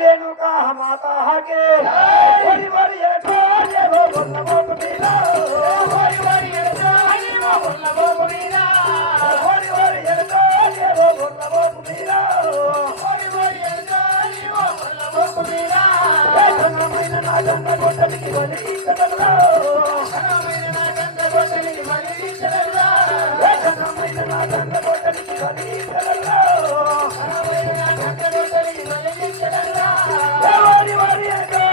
रेणुका माता के बड़ी बड़ी ये वो बोलना वो मीरा बड़ी बड़ी ये वो बोलना वो मीरा बड़ी बड़ी ये वो बोलना वो मीरा बड़ी बड़ी ये वो बोलना वो मीरा धना मैना ना गंगा गोटली की बली चलला धना मैना ना गंगा गोटली की बली चलला धना मैना ना गंगा गोटली की बली चलला धना मैना ना गंगा गोटली की बली चलला वारी वारी को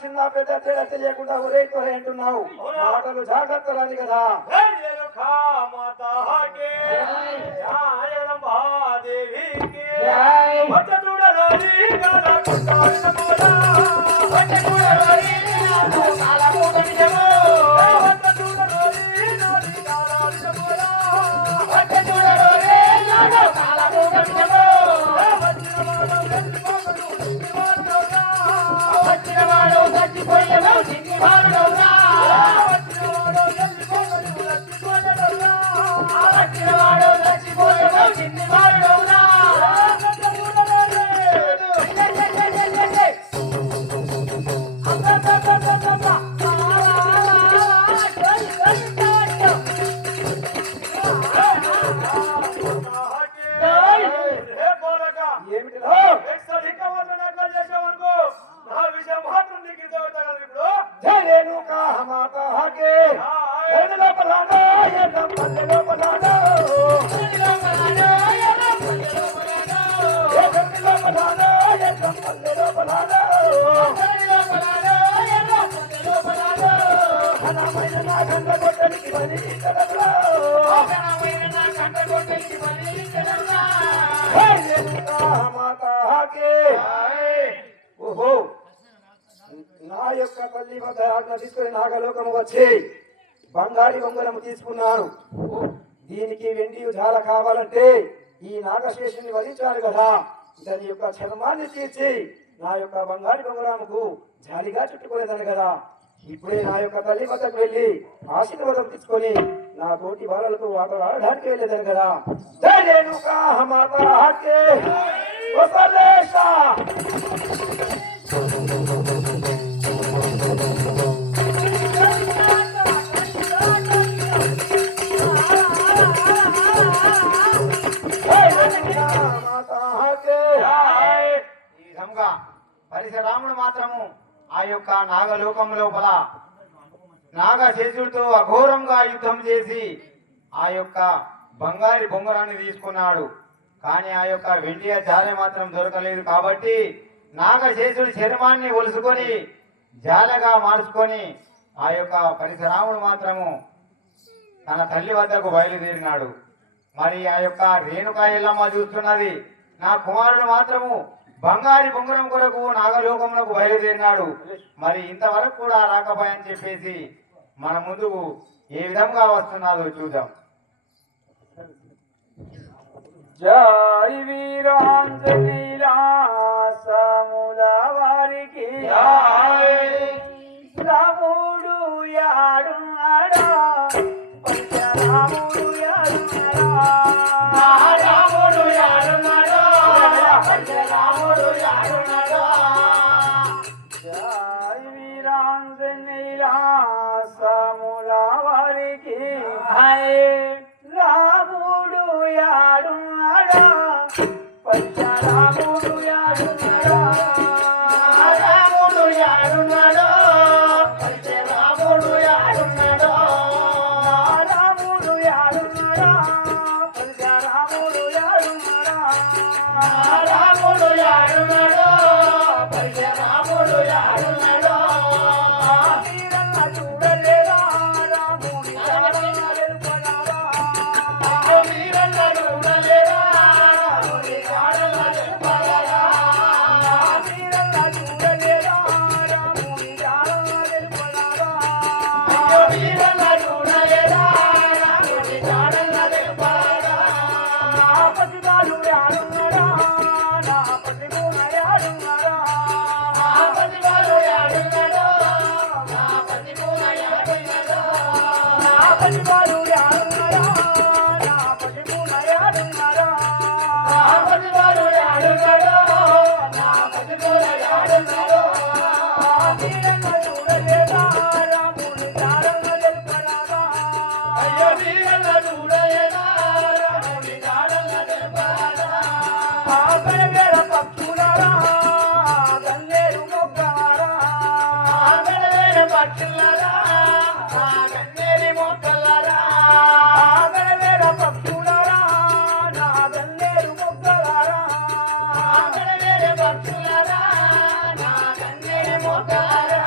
చిన్న పెద్ద తేడా తెలియకుండా ఊరేతో అంటున్నావు మాటలు జాగ్రత్త రాని కదా నా యొక్క తల్లి వద్ద ఆజ్ఞ తీసుకుని నాగలోకము వచ్చి బంగారి బొంగరము తీసుకున్నాను. దీనికి వెండి చాలా కావాలంటే ఈ నాగశేషుని వధించాలి కదా. దాని యొక్క చర్మాన్ని తీర్చి నా యొక్క బంగారి బొంగరాముకు జాలిగా చుట్టుకునేదాను కదా. ఇప్పుడే నా యొక్క తల్లి వద్దకు వెళ్ళి ఆశీర్వాదం తీసుకొని నా తోటి బాలలతో ఆటలు ఆడడానికి వెళ్ళేదాను కదా. ఈ విధంగా పరశురాముడు మాత్రము ఆ యొక్క నాగలోకం లోపల నాగశేషుడితో అఘోరంగా యుద్ధం చేసి ఆ యొక్క బంగారి బొంగరాన్ని తీసుకున్నాడు. కానీ ఆ యొక్క వెండి జాలి మాత్రం దొరకలేదు. కాబట్టి నాగశేషుడి చర్మాన్ని ఒలుసుకొని జాలగా మార్చుకొని ఆ యొక్క పరశురాముడు మాత్రము తన తల్లి వద్దకు బయలుదేరినాడు. మరి ఆ యొక్క రేణుకా ఎల్లమ్మ చూస్తున్నది, నా కుమారుడు మాత్రము బంగారి బొంగరం కొరకు నాగలోకంలోకి బయలుదేరినాడు, మరి ఇంతవరకు కూడా రాకపోయని చెప్పేసి మన ముందుకు ఏ విధంగా వస్తున్నాదో చూద్దాం. జై వీరాంజనేయుల సముల వారికి రాముడు యాడున్నాడా రాముడు యాడున్నాడా రాముడు యాడున్నాడా రాముడు యాడున్నాడా జై వీరాంజనేయుల సముల వారికి రాముడు యాడున్నాడా రాముడు యాడున్నాడా రాముడు యాడున్నాడా రాముడు యాడున్నాడా రాముడు యాడున్నాడా రాముడు యాడున్నాడా రాముడు యాడున్నాడా రాముడు యాడున్నాడా వీరన్న చూడలేదా రాముడి తెలుపరావా వీరన్న చూడలేదా రాముడి తెలుపరావా వీరన్న చూడలేదా రాముడి తెలుపరావా వీరన్న చూడలేదా రాముడి తెలుపరావా పతిగాలు యాడున్నాడా నా పతిగుణ యాడున్నాడా పతిగాలు పసివాడు యాడున్నారా నా పసిమూల యాడున్నారా నా పసివాడు యాడున్నారా నా పసిమూల యాడున్నారా నీరంగ చూడలేదా రాముని దారంగ తెలుపరాదా అయ్యో నీరంగ చూడలేదా రాముని దారంగ తెలుపరాదా ఆగడవేర పక్షులారా గన్నేరు మొగ్గలారా ఆగడవేర పక్షులారా గన్నేరు మొగ్గలారా ఆగడవేర పక్షులారా నా గన్నేరు మొగ్గలారా ఆగడవేర పక్షులారా నా గన్నేరు మొగ్గలారా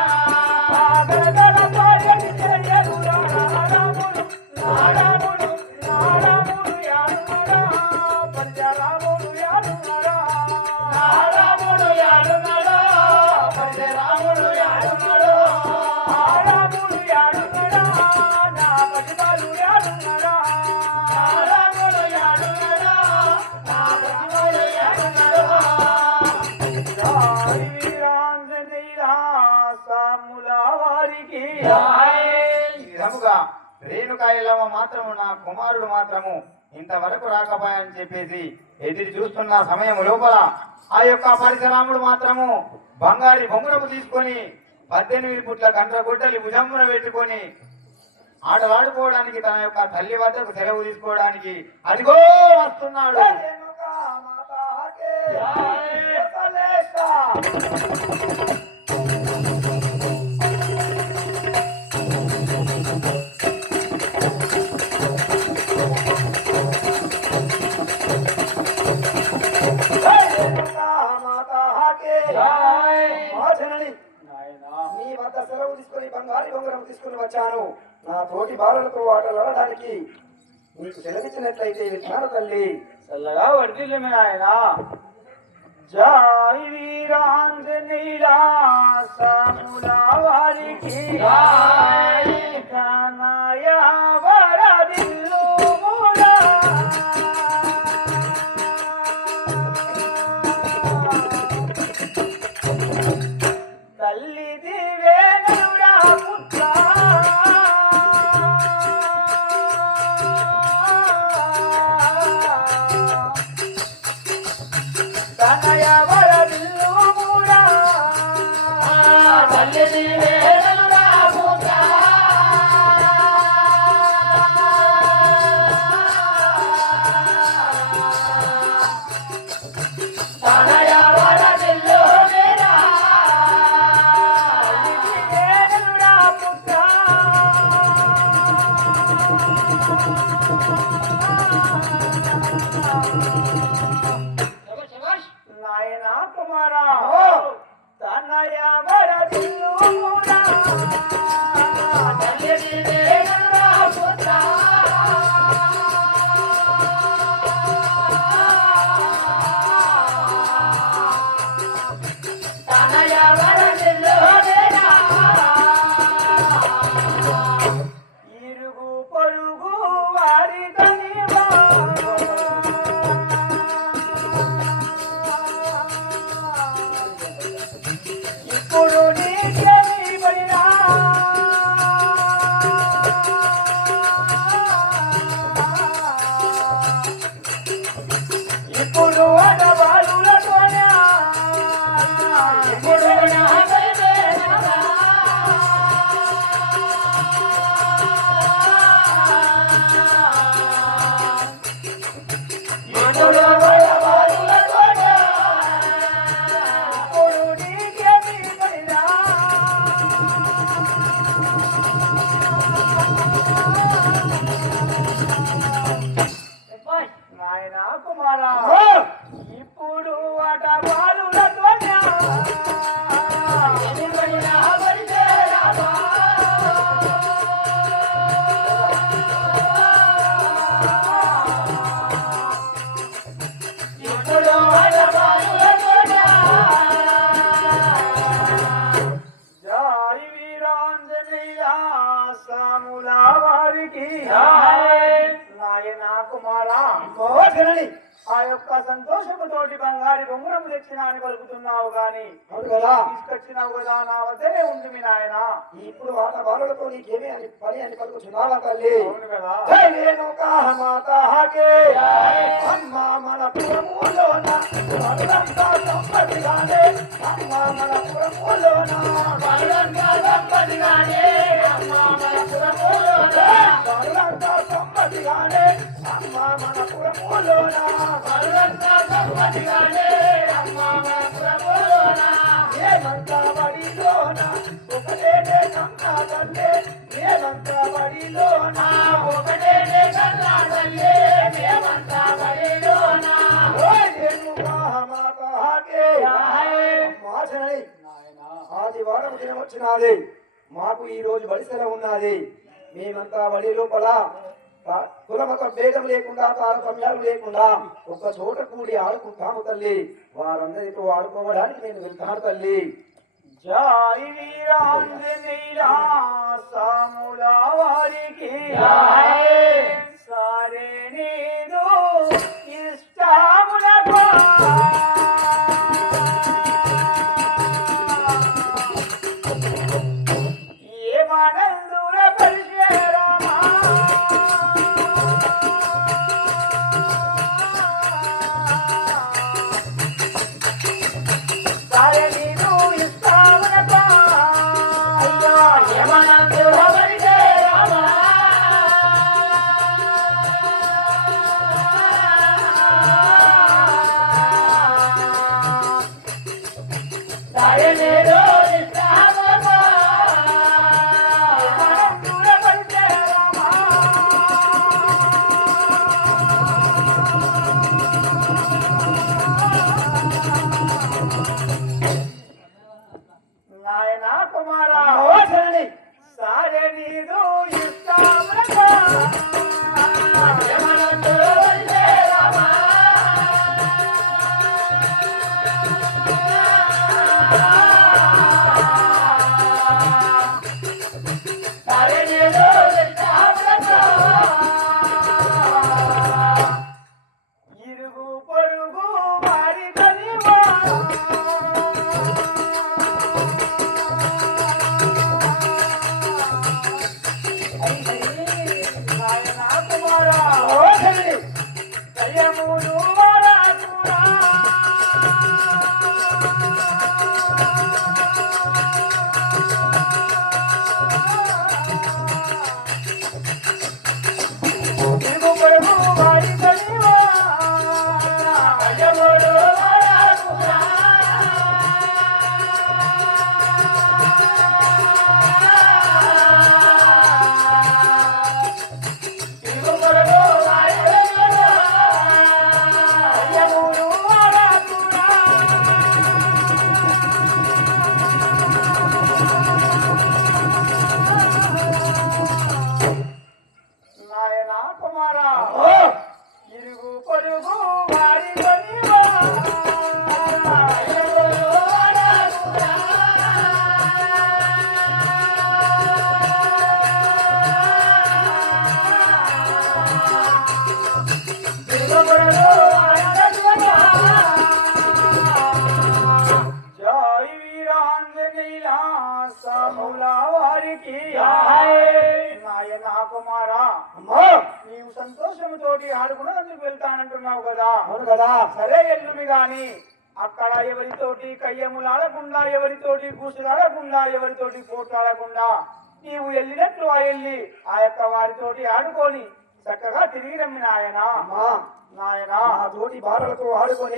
ఆగడగడ పాయని చెయ్యరులారా రాములు నారాములు నారాములు యాడున్నారా పంచరాములు యాడున్నారా నారాములు యాడున్నాడా పంచరాములు యాడున్నాడా నారాములు యాడున్నాడా నా పసివాడు యాడున్నాడా నారాములు యాడున్నాడా నా పసివాడు యాడున్నాడా జై వీరాంజనేయ సాముల వారికి ఈ విధముగా రేణుకాయలమ్మ మాత్రము నా కుమారుడు మాత్రము ఇంతవరకు రాకపోయాని చెప్పేసి ఎదురు చూస్తున్న సమయం లోపల ఆ యొక్క పరశురాముడు మాత్రము బంగారి బొంగురము తీసుకొని 18 పుట్ల కండ్రగొడ్డలి భుజమున పెట్టుకొని ఆటలాడుకోవడానికి తన యొక్క తల్లి వద్దకు సెలవు తీసుకోవడానికి అదిగో వస్తున్నాడు. రేణుకా మాతాకే జై సలేషా నీ వద్ద సెలవు తీసుకొని బంగారు బొంగరం తీసుకుని వచ్చాను. నా తోటి బాలలతో ఆటలాడడానికి నీకు సెలవిచ్చినట్లయితే విన్నాను తల్లి. చల్లగా వర్దిల్లేమి నాయన. జై వీరాంజనేయ సాముల వారికి కనయ వరదిల్లు మూలా తల్లి దివేనురా పుత్ర తనయ వరదిల్లు మూలా తల్లి దివేనురా పుత్ర తనయ వరదిల్లు మీరా దివేనురా పుత్ర నాయనా కుమారా తనయ వరదిల్లు మూలా తల్లి దివేనురా పుత్ర తనయ వరదిల్లు మీరా ఇరుగు పొరుగు వారి తనివా ఇప్పుడు నీకేమి పడినా ఇప్పుడు అడవాలులతోనే ఇప్పుడు ఇప్పుడు అడవాలులతోనే ఇప్పుడు నీకేమి పడినా నాయనా కుమారా ఇప్పుడు అటవాలులతోనే ఇప్పుడు అటవాలులతోనే జై వీరాంజనేయ సాముల వారికి నాయనా కుమారా ఓ జనని ఆ యొక్క సంతోషముతోటి బంగారు బొంగురం తెచ్చినా అని పలుకుతున్నావు గాని అవును కదా తీసుకొచ్చినావు కదా నా వద్దనే ఉంది మీ నాయన. ఇప్పుడు ఆట బాలులతో నీకేమీ అని పని అని పలుకుతున్నావా తల్లి? అవును కదా. జై రేణుకా మాతాకే అమ్మ మన పురములోన బలంగా సంపదిగానే అమ్మ మన పురములోన బలంగా సంపదిగానే అమ్మ మన పురములోన బలంగా సంపదిగానే అమ్మ మన పురములోన బలంగా సంపదిగానే అమ్మ మన పురములోన ఏమంతా బడిలోన ఒకటే కన్నా తల్లే ఏమంతా బడిలోన ఒకటే కన్నా తల్లే ఏమంతా బడిలోన ఆదివారం దినం వచ్చినది మాకు ఈ రోజు బడి సెలవు ఉన్నది. మేమంతా బడి లోపల కులమత భేదం లేకుండా తారతమ్యాలు లేకుండా ఒక చోట కూడి ఆడుకుంటాము తల్లి. వారందరితో ఆడుకోవడానికి నేను వెళ్తాను తల్లి. జై వీరాంజనేయ సాముల వారికి సరే నీదు ఇష్టములకు ఏమనందున పరిశేరమా సరే నీదు ఇష్టములకు అయ్యో ఏమనందున పరిశేరమా సరే నీదు ఇష్టములకు ఏమనందున పరిశేరమా నాయనా కుమారా సరే నీదు ఇష్టములకు ఏమనందున పరిశేరమా సరే నీదు ఇష్టములకు ఇరుగు పొరుగు వారి కలివా నాయనా కుమారా దయమును వరాకురా ఇరుగు పొరుగు వారి కలివా దయమును వరాకురా ఇరుగు పొరుగు వారి కలివా దయమును వరాకురా నాయనా కుమారా ఇరుగు పొరుగు వారి కలివా దయమును వరాకురా ఇరుగు పొరుగు వారి కలివా జై వీరాంజనేయ సాముల వారికి నాయనా కుమారా అమ్మా నీవు సంతోషంతోటి ఆడుకున్నందుకు వెళ్తానంటున్నావు కదా. అవును కదా సరే ఎల్లుమి గాని అక్కడ ఎవరితోటి కయ్యములాడకుండా ఎవరితోటి కూసులాడకుండా ఎవరితోటి పోట్లాడకుండా నీవు వెళ్ళినట్లు ఆ వెళ్ళి ఆ యొక్క వారితోటి ఆడుకొని చక్కగా తిరిగి రమ్మి నాయనా. అమ్మా నాయనా నా తోటి బాలలతో ఆడుకొని